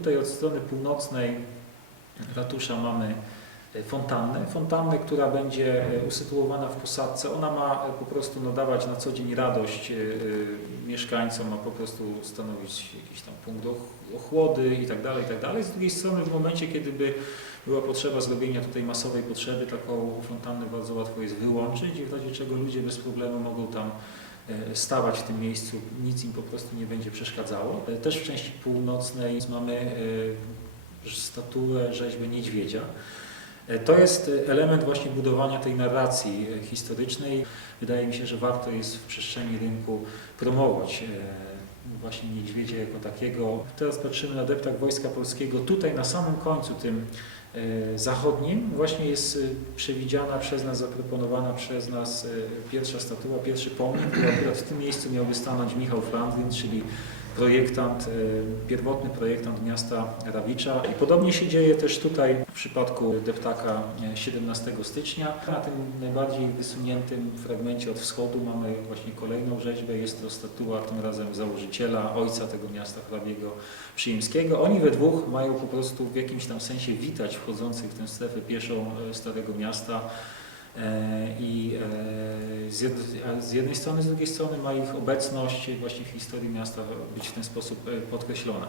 tutaj od strony północnej ratusza mamy e, fontannę. Fontannę, która będzie e, usytuowana w posadce. Ona ma e, po prostu nadawać na co dzień radość mieszkańcom, ma po prostu stanowić jakiś tam punkt och- ochłody i tak dalej, i tak. Z drugiej strony w momencie, kiedy by była potrzeba zrobienia tutaj masowej potrzeby, taką fontannę bardzo łatwo jest wyłączyć i w razie czego ludzie bez problemu mogą tam stawać w tym miejscu, nic im po prostu nie będzie przeszkadzało. E, Też w części północnej mamy e, statuę rzeźby niedźwiedzia. E, To jest e, element właśnie budowania tej narracji e, historycznej. Wydaje mi się, że warto jest w przestrzeni rynku promować e, właśnie niedźwiedzia jako takiego. Teraz patrzymy na deptak Wojska Polskiego. Tutaj na samym końcu tym e, zachodnim właśnie jest e, przewidziana przez nas, zaproponowana przez nas e, pierwsza statua, pierwszy pomnik, który akurat w tym miejscu miałby stanąć Michał Franklin, czyli projektant, e, pierwotny projektant miasta Rawicza. I podobnie się dzieje też tutaj w przypadku deptaka e, 17 stycznia. Na tym najbardziej wysuniętym fragmencie od wschodu mamy właśnie kolejną rzeźbę. Jest to statua tym razem założyciela, ojca tego miasta hrabiego Przyjemskiego. Oni we dwóch mają po prostu w jakimś tam sensie witać wchodzących w tę strefę pieszą e, Starego Miasta. I z, jed, a z jednej strony, z drugiej strony ma ich obecność właśnie w historii miasta być w ten sposób e, podkreślona.